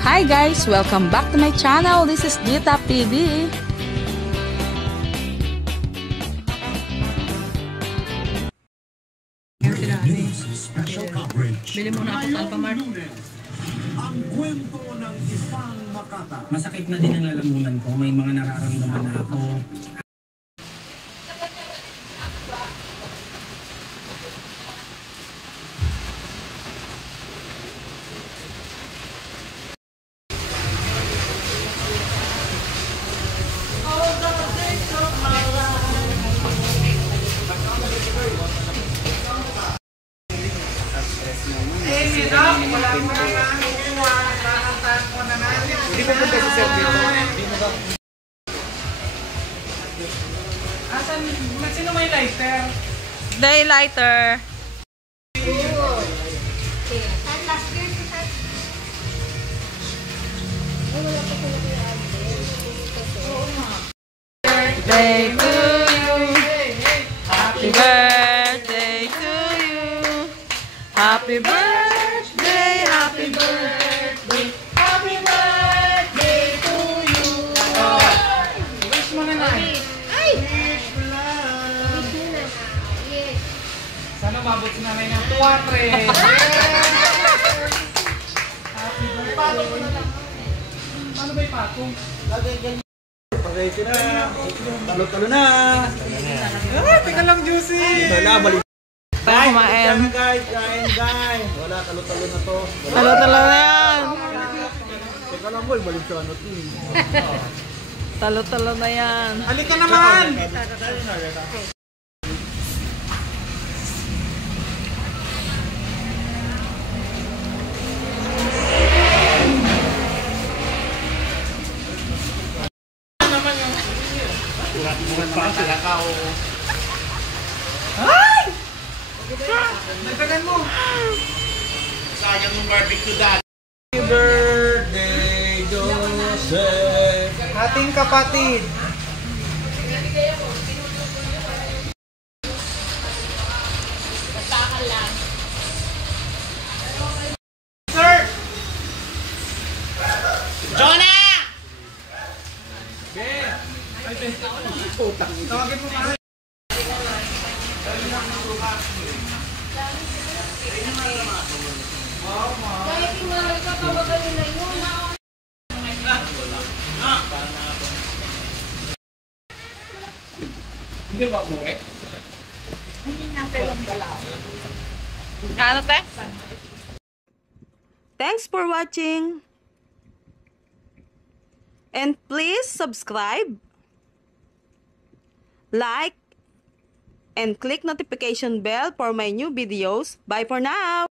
Hi guys! Welcome back to my channel. This is Dita TV. Bili muna ako sa Alphamart. Ang kwento ng isang makata. Masakit na din ang lalamunan ko. May mga nararamdaman na ako. Hindi po punta sa service. Asan? Sino may lighter? Daylighter. Birthday to you. Happy birthday to you. Happy birthday, happy birthday. Happy birthday to you! Wish mo na na. Wish mo na. Sana mabot si nanay ng 2-3. Happy birthday. Patong ko na lang. Paano ba yung patong? Pag-ready na. Talo-talo na. Teka lang, Juicy. Balik. Para kumain. Guys. Wala, talo-talo na to. Talo-talo na yan. Teka lang, boy. Balik sa ano to. Talo-talo na yan. Halika naman! Ay! Nagdagan mo! Sayang yung barbecue dad. Happy birthday, Joseph! Ating kapatid! Sir! Jonah! Tawagin mo ka. Hindi ba mo eh? Ano te? Thanks for watching. And please subscribe, like, and click notification bell for my new videos. Bye for now.